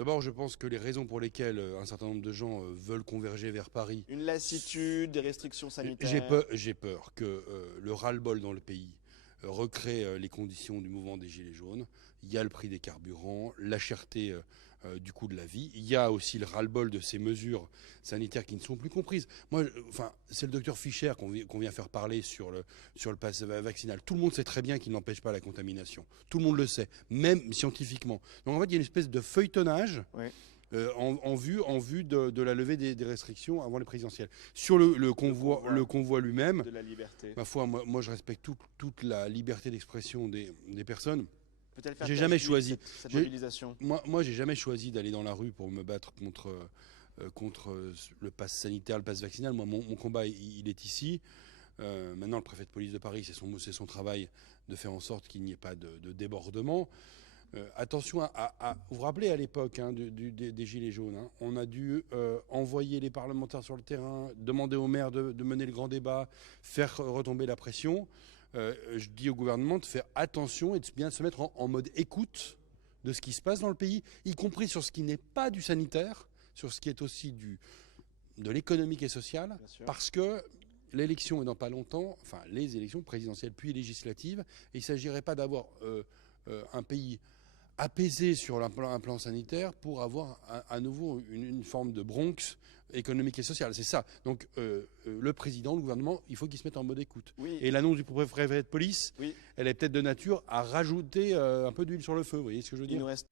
D'abord, je pense que les raisons pour lesquelles un certain nombre de gens veulent converger vers Paris. Une lassitude, des restrictions sanitaires. J'ai peur que le ras-le-bol dans le pays recrée les conditions du mouvement des Gilets jaunes. Il y a le prix des carburants, la cherté du coût de la vie. Il y a aussi le ras-le-bol de ces mesures sanitaires qui ne sont plus comprises. Moi, c'est le docteur Fischer qu'on vient faire parler sur le pass vaccinal. Tout le monde sait très bien qu'il n'empêche pas la contamination. Tout le monde le sait, même scientifiquement. Donc en fait, il y a une espèce de feuilletonnage. Oui. En vue de la levée des restrictions avant les présidentielles. Sur le convoi lui-même, de la liberté. ma foi, moi je respecte toute la liberté d'expression des personnes. Peut-elle faire J'ai jamais choisi cette mobilisation. Moi, j'ai jamais choisi d'aller dans la rue pour me battre contre le pass sanitaire, le pass vaccinal. Moi, mon combat, il est ici. Maintenant, le préfet de police de Paris, c'est son travail de faire en sorte qu'il n'y ait pas de débordement. Attention vous vous rappelez à l'époque des Gilets jaunes, on a dû envoyer les parlementaires sur le terrain, demander au maire de mener le grand débat, faire retomber la pression. Je dis au gouvernement de faire attention et de bien se mettre en mode écoute de ce qui se passe dans le pays, y compris sur ce qui n'est pas du sanitaire, sur ce qui est aussi de l'économique et social, parce que l'élection est dans pas longtemps, enfin les élections présidentielles puis législatives, et il ne s'agirait pas d'avoir un pays apaisé sur un plan sanitaire pour avoir à nouveau une forme de Bronx économique et social. C'est ça. Donc le président, le gouvernement, il faut qu'ils se mettent en mode écoute. Oui. Et l'annonce du préfet de police, oui. Elle est peut-être de nature à rajouter un peu d'huile sur le feu. Vous voyez ce que je veux dire ? Il nous reste...